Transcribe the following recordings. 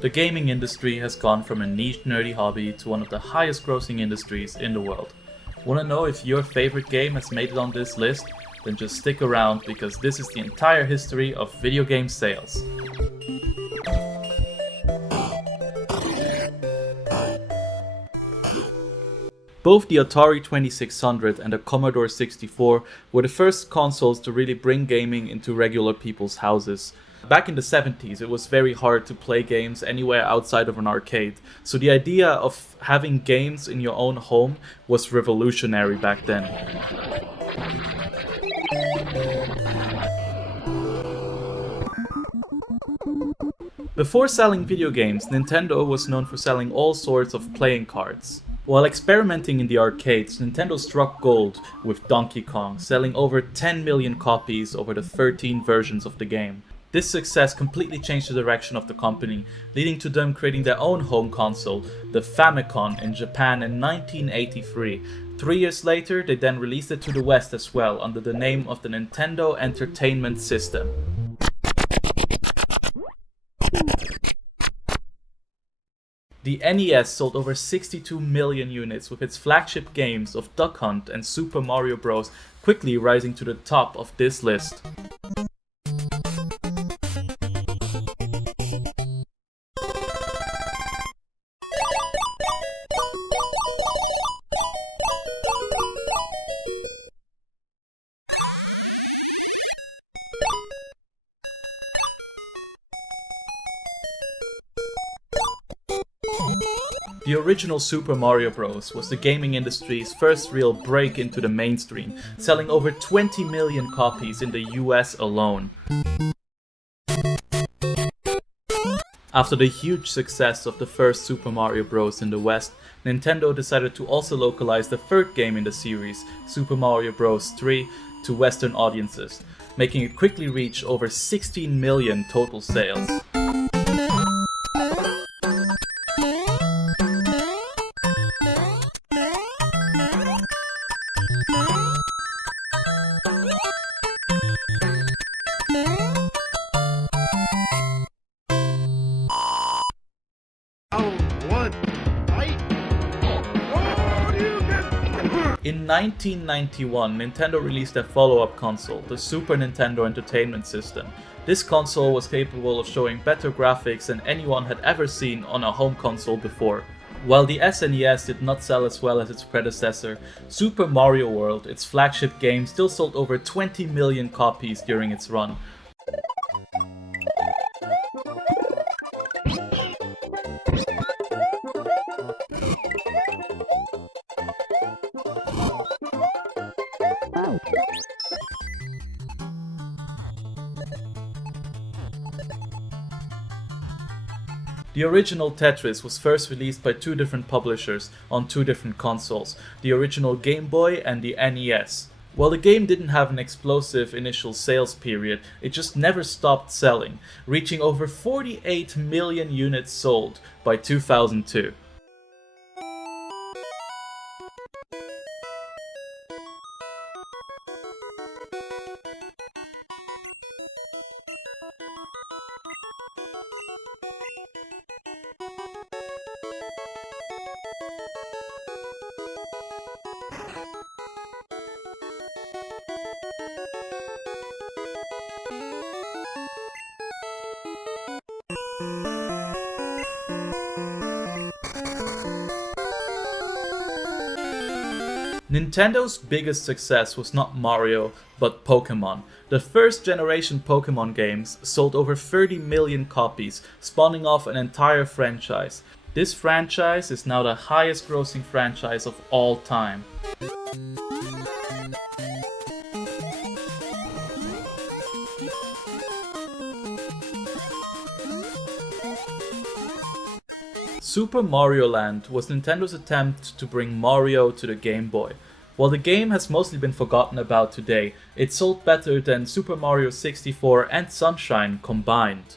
the gaming industry has gone from a niche nerdy hobby to one of the highest grossing industries in the world. Wanna know if your favorite game has made it on this list? Then just stick around because this is the entire history of video game sales. Both the Atari 2600 and the Commodore 64 were the first consoles to really bring gaming into regular people's houses. Back in the 70s, it was very hard to play games anywhere outside of an arcade, so the idea of having games in your own home was revolutionary back then. Before selling video games, Nintendo was known for selling all sorts of playing cards. While experimenting in the arcades, Nintendo struck gold with Donkey Kong, selling over 10 million copies over the 13 versions of the game. This success completely changed the direction of the company, leading to them creating their own home console, the Famicom, in Japan in 1983. 3 years later, they then released it to the West as well, under the name of the Nintendo Entertainment System. The NES sold over 62 million units, with its flagship games of Duck Hunt and Super Mario Bros. Quickly rising to the top of this list. The original Super Mario Bros. Was the gaming industry's first real break into the mainstream, selling over 20 million copies in the US alone. After the huge success of the first Super Mario Bros. In the West, Nintendo decided to also localize the third game in the series, Super Mario Bros. 3, to Western audiences, making it quickly reach over 16 million total sales. In 1991, Nintendo released their follow-up console, the Super Nintendo Entertainment System. This console was capable of showing better graphics than anyone had ever seen on a home console before. While the SNES did not sell as well as its predecessor, Super Mario World, its flagship game, still sold over 20 million copies during its run. The original Tetris was first released by two different publishers on two different consoles, the original Game Boy and the NES. While the game didn't have an explosive initial sales period, it just never stopped selling, reaching over 48 million units sold by 2002. Nintendo's biggest success was not Mario, but Pokémon. The first generation Pokémon games sold over 30 million copies, spawning off an entire franchise. This franchise is now the highest grossing franchise of all time. Super Mario Land was Nintendo's attempt to bring Mario to the Game Boy. While the game has mostly been forgotten about today, it sold better than Super Mario 64 and Sunshine combined.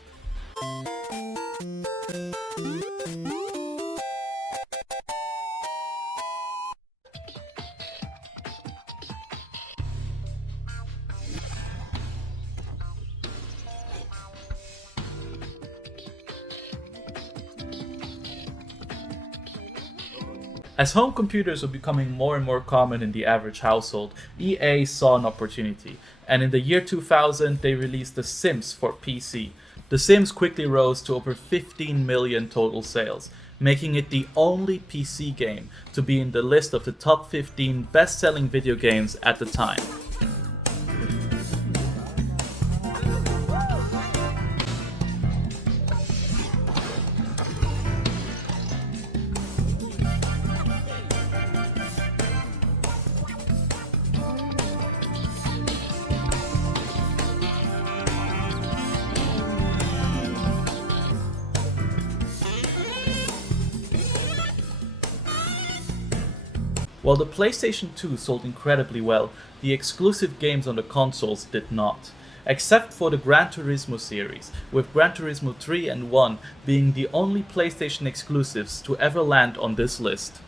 As home computers were becoming more and more common in the average household, EA saw an opportunity, and in the year 2000 they released The Sims for PC. The Sims quickly rose to over 15 million total sales, making it the only PC game to be in the list of the top 15 best-selling video games at the time. While the PlayStation 2 sold incredibly well, the exclusive games on the consoles did not. Except for the Gran Turismo series, with Gran Turismo 3 and 1 being the only PlayStation exclusives to ever land on this list.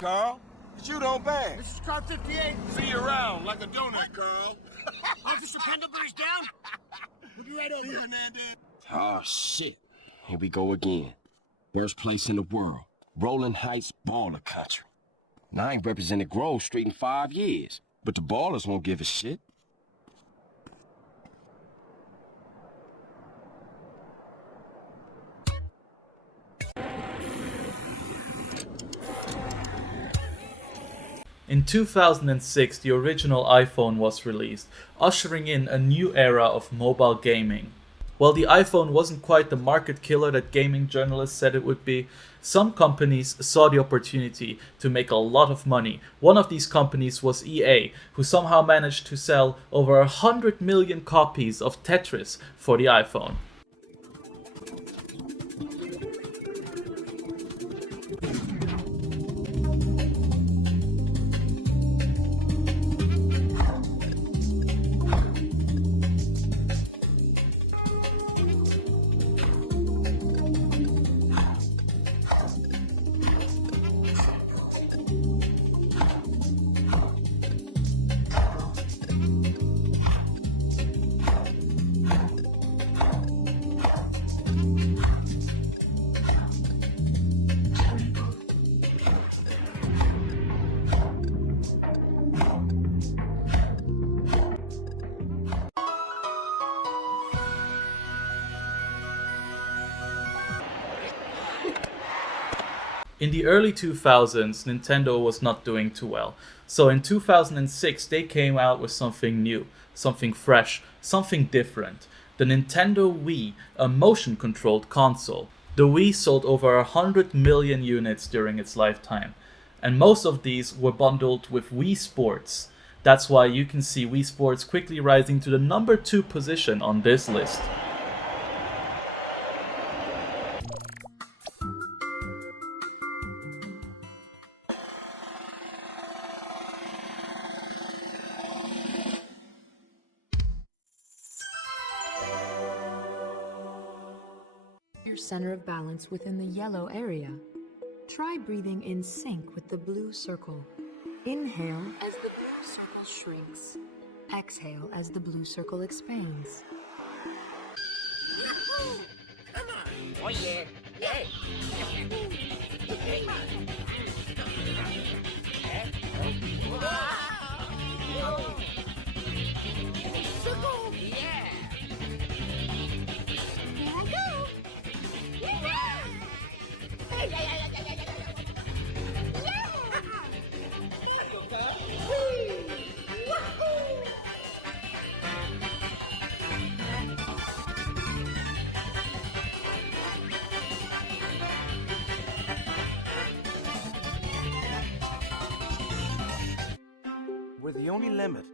Carl, you don't bad. This is car 58. See you around like a donut, Carl. Officer Pendlebury's down. We'll be right over here, Hernandez. Oh, shit. Here we go again. Worst place in the world. Rolling Heights baller country. Now, I ain't represented Grove Street in 5 years, but the ballers won't give a shit. In 2006, the original iPhone was released, ushering in a new era of mobile gaming. While the iPhone wasn't quite the market killer that gaming journalists said it would be, some companies saw the opportunity to make a lot of money. One of these companies was EA, who somehow managed to sell over 100 million copies of Tetris for the iPhone. In the early 2000s, Nintendo was not doing too well, so in 2006 they came out with something new, something fresh, something different. The Nintendo Wii, a motion-controlled console. The Wii sold over 100 million units during its lifetime, and most of these were bundled with Wii Sports. That's why you can see Wii Sports quickly rising to the number 2 position on this list. Center of balance within the yellow area. Try breathing in sync with the blue circle. Inhale as the blue circle shrinks. Exhale as the blue circle expands. Yahoo! Come on! Oh yeah! Hey! Circle! Yeah! Here I go! We're the only limit.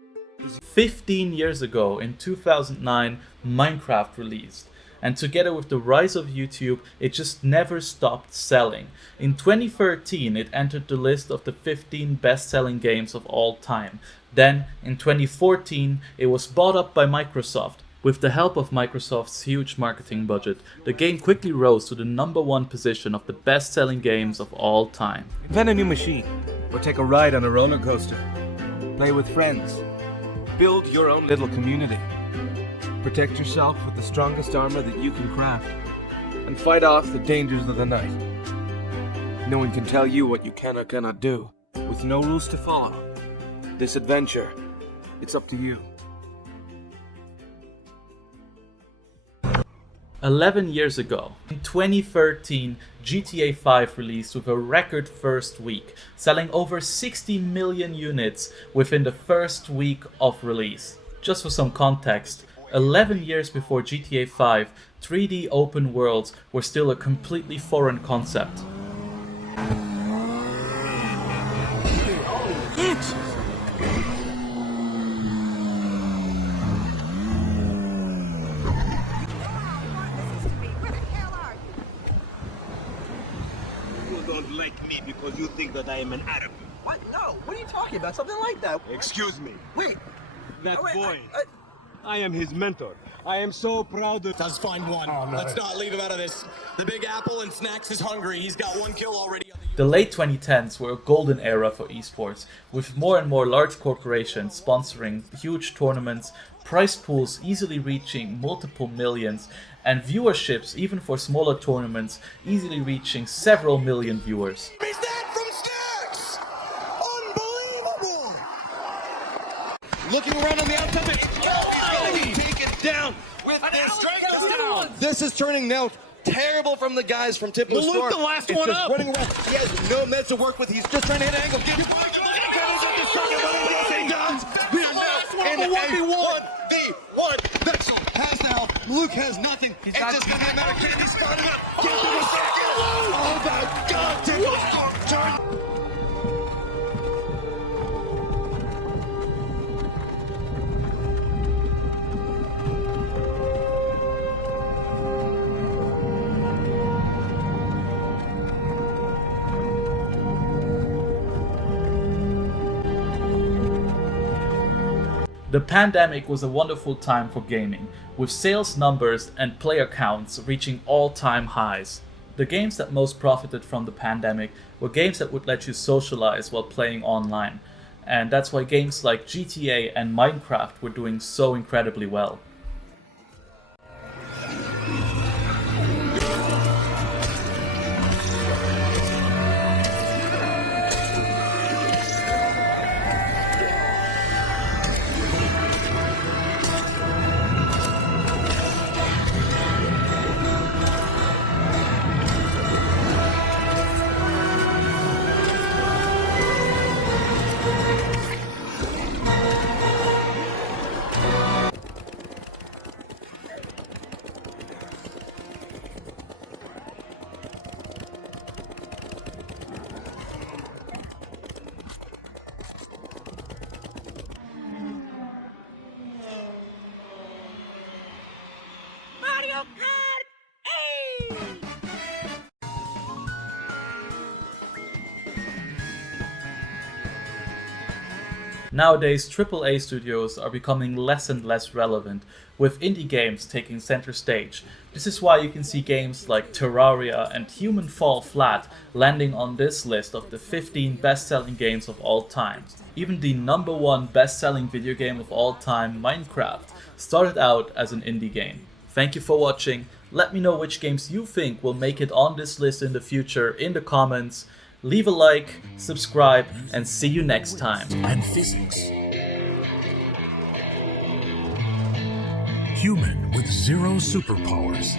15 years ago, in 2009, Minecraft released. And together with the rise of YouTube, it just never stopped selling. In 2013, it entered the list of the 15 best-selling games of all time. Then, in 2014, it was bought up by Microsoft. With the help of Microsoft's huge marketing budget, the game quickly rose to the number 1 position of the best-selling games of all time. Invent a new machine, or take a ride on a roller coaster. Play with friends. Build your own little community. Protect yourself with the strongest armor that you can craft. And fight off the dangers of the night. No one can tell you what you can or cannot do. With no rules to follow. This adventure, it's up to you. 11 years ago, in 2013, GTA 5 released with a record first week, selling over 60 million units within the first week of release. Just for some context, 11 years before GTA 5, 3D open worlds were still a completely foreign concept. You don't like me because you think that I am an Arab. What? No. What are you talking about? Something like that. Excuse me. Wait. That Wait, boy. I am his mentor. I am so proud of... Let's find one. Let's not leave him out of this. The Big Apple and Snacks is hungry. He's got one kill already. The late 2010s were a golden era for esports, with more and more large corporations sponsoring huge tournaments, prize pools easily reaching multiple millions, and viewerships, even for smaller tournaments, easily reaching several million viewers. Is that from Snacks? Unbelievable! Looking around on the outside. He's going to be taken down with this. This is turning now terrible from the guys from Tiplo Look, Sport. the last It's one just up. running around. He has no meds to work with. He's just trying to hit an angle. Get and a 1v1. Vexel has now. Luke has nothing. It's just going to be a matter of getting these started up. Get to the second. Oh my God. Tiplo Sport turn. The pandemic was a wonderful time for gaming, with sales numbers and player counts reaching all-time highs. The games that most profited from the pandemic were games that would let you socialize while playing online, and that's why games like GTA and Minecraft were doing so incredibly well. Mario Kart! Hey! Nowadays, AAA studios are becoming less and less relevant, with indie games taking center stage. This is why you can see games like Terraria and Human Fall Flat landing on this list of the 15 best-selling games of all time. Even the #1 best-selling video game of all time, Minecraft, started out as an indie game. Thank you for watching. Let me know which games you think will make it on this list in the future in the comments. Leave a like, subscribe, and see you next time. And physics. Human with zero superpowers.